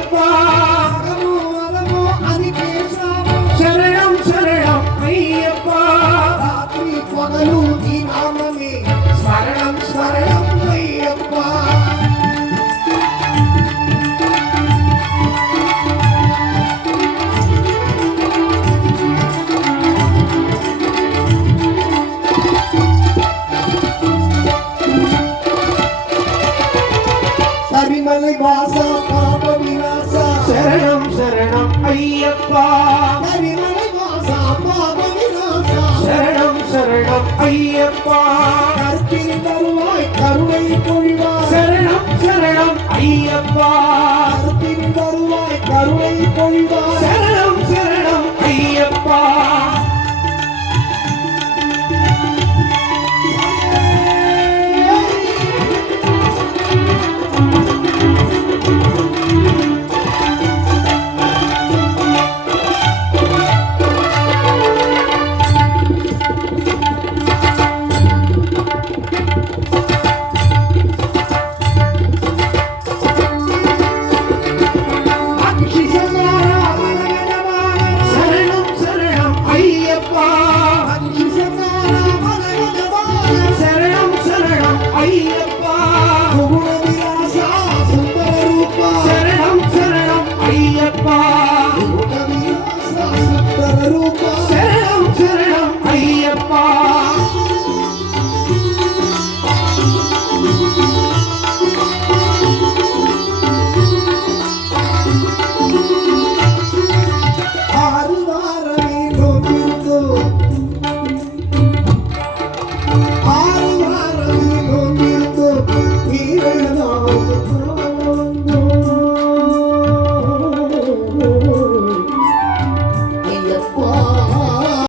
ஐயப்பா வலமோ அதுக்கே சாமம் சரணம் சரணம் ஐயப்பா ராத்திரி பகலு நீ நாமமே ஸ்மரணம் ஸ்மரணம் ஐயப்பா கரிமலை வாசா பாப விநாசா சரணம் சரணம் ஐயப்பா கரிமலை வாசா பாப விநாசா சரணம் சரணம் ஐயப்பா கற்பில் தருவாய் கருணை பொழிவாய் சரணம் சரணம் ஐயப்பா கற்பில் தருவாய் கருணை பொழிவாய் சரணம்